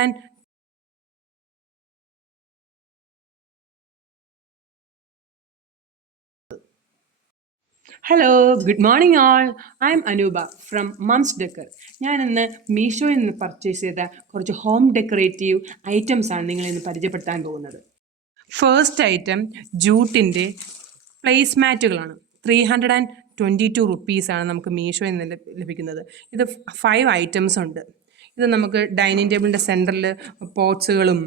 and hello good morning all. I am Anoopa from mums decor. ഞാൻ ഇന്ന് മീഷോയിൽ നിന്ന് purchase ചെയ്ത കുറച്ച് ഹോം ഡെക്കറേറ്റീവ് ഐറ്റംസ് ആണ് നിങ്ങളെ ഇന്ന് പരിചയപ്പെടുത്താൻ പോകുന്നത്. ഫസ്റ്റ് ഐറ്റം ജൂട്ടിൻ്റെ പ്ലേസ് മാറ്റുകളാണ്. 322 റുപ്പീസാണ് നമുക്ക് മീഷോയിൽ നിന്ന് ലഭിക്കുന്നത്. ഇത് 5 ഐറ്റംസ് ഉണ്ട്. ഇത് നമുക്ക് ഡൈനിങ് ടേബിളിൻ്റെ സെൻറ്ററിൽ പോട്ട്സുകളും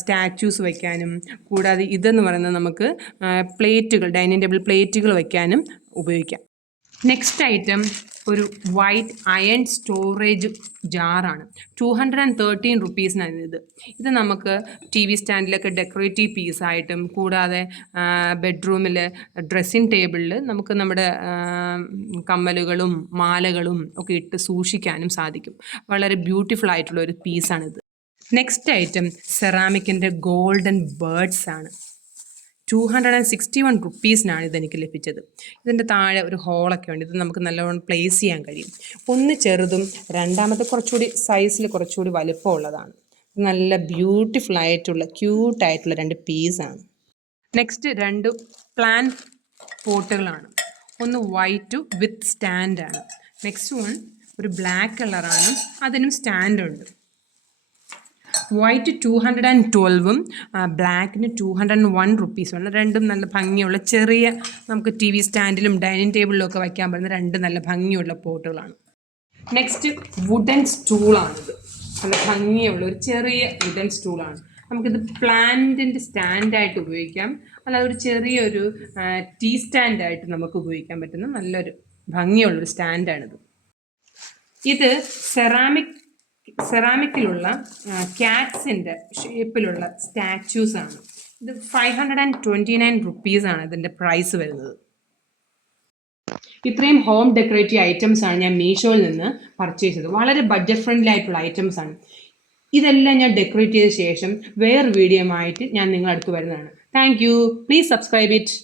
സ്റ്റാച്യൂസ് വയ്ക്കാനും, കൂടാതെ ഇതെന്ന് പറയുന്നത് നമുക്ക് പ്ലേറ്റുകൾ, ഡൈനിങ് ടേബിൾ പ്ലേറ്റുകൾ വയ്ക്കാനും ഉപയോഗിക്കാം. നെക്സ്റ്റ് ഐറ്റം ഒരു വൈറ്റ് അയൺ സ്റ്റോറേജ് ജാറാണ്. 213 റുപ്പീസിനാണ് ഇത് നമുക്ക് ടി വി സ്റ്റാൻഡിലൊക്കെ ഡെക്കറേറ്റീവ് പീസായിട്ടും, കൂടാതെ ബെഡ്റൂമിൽ ഡ്രസ്സിങ് ടേബിളിൽ നമുക്ക് നമ്മുടെ കമ്മലുകളും മാലകളും ഒക്കെ ഇട്ട് സൂക്ഷിക്കാനും സാധിക്കും. വളരെ ബ്യൂട്ടിഫുൾ ആയിട്ടുള്ള ഒരു പീസാണിത്. നെക്സ്റ്റ് ഐറ്റം സെറാമിക്കിൻ്റെ ഗോൾഡൻ ബേർഡ്സ് ആണ്. 261 റുപ്പീസിനാണ് ഇതെനിക്ക് ലഭിച്ചത്. ഇതിൻ്റെ താഴെ ഒരു ഹോളൊക്കെ ഉണ്ട്. ഇത് നമുക്ക് നല്ലവണ്ണം പ്ലേസ് ചെയ്യാൻ കഴിയും. ഒന്ന് ചെറുതും രണ്ടാമത്തെ കുറച്ചുകൂടി സൈസിൽ കുറച്ചുകൂടി വലുപ്പമുള്ളതാണ്. നല്ല ബ്യൂട്ടിഫുൾ ആയിട്ടുള്ള ക്യൂട്ടായിട്ടുള്ള 2 പീസാണ്. നെക്സ്റ്റ് 2 പ്ലാൻ പോട്ടുകളാണ്. ഒന്ന് വൈറ്റ് വിത്ത് സ്റ്റാൻഡാണ്. നെക്സ്റ്റ് വൺ ഒരു ബ്ലാക്ക് കളറാണ്, അതിനും സ്റ്റാൻഡുണ്ട്. വൈറ്റ് 212ഉം ബ്ലാക്കിന് 201 റുപ്പീസുമാണ്. രണ്ടും നല്ല ഭംഗിയുള്ള ചെറിയ നമുക്ക് ടി വി സ്റ്റാൻഡിലും ഡൈനിങ് ടേബിളിലും ഒക്കെ വയ്ക്കാൻ പറ്റുന്ന 2 നല്ല ഭംഗിയുള്ള പോട്ടുകളാണ്. Next wooden സ്റ്റൂളാണിത്. നല്ല ഭംഗിയുള്ള ഒരു ചെറിയ വുഡൻ സ്റ്റൂളാണ്. നമുക്കിത് പ്ലാന്റിൻ്റെ സ്റ്റാൻഡായിട്ട് ഉപയോഗിക്കാം, അല്ലാതെ ഒരു ചെറിയൊരു ടീ സ്റ്റാൻഡായിട്ട് നമുക്ക് ഉപയോഗിക്കാൻ പറ്റുന്ന നല്ലൊരു ഭംഗിയുള്ളൊരു സ്റ്റാൻഡാണിത്. ഇത് സെറാമിക്കിലുള്ള ക്യാറ്റ്സിൻ്റെ ഷേപ്പിലുള്ള സ്റ്റാച്യൂസാണ്. ഇത് 529 റുപ്പീസാണ് ഇതിൻ്റെ പ്രൈസ് വരുന്നത്. ഇത്രയും ഹോം ഡെക്കറേറ്റീവ് ഐറ്റംസാണ് ഞാൻ മീഷോയിൽ നിന്ന് പർച്ചേസ് ചെയ്തത്. വളരെ ബഡ്ജറ്റ് ഫ്രണ്ട്ലി ആയിട്ടുള്ള ഐറ്റംസാണ്. ഇതെല്ലാം ഞാൻ ഡെക്കറേറ്റ് ചെയ്ത ശേഷം വേറെ വീഡിയോ ആയിട്ട് ഞാൻ നിങ്ങളുടെ അടുത്ത് വരുന്നതാണ്. Thank you. Please subscribe it.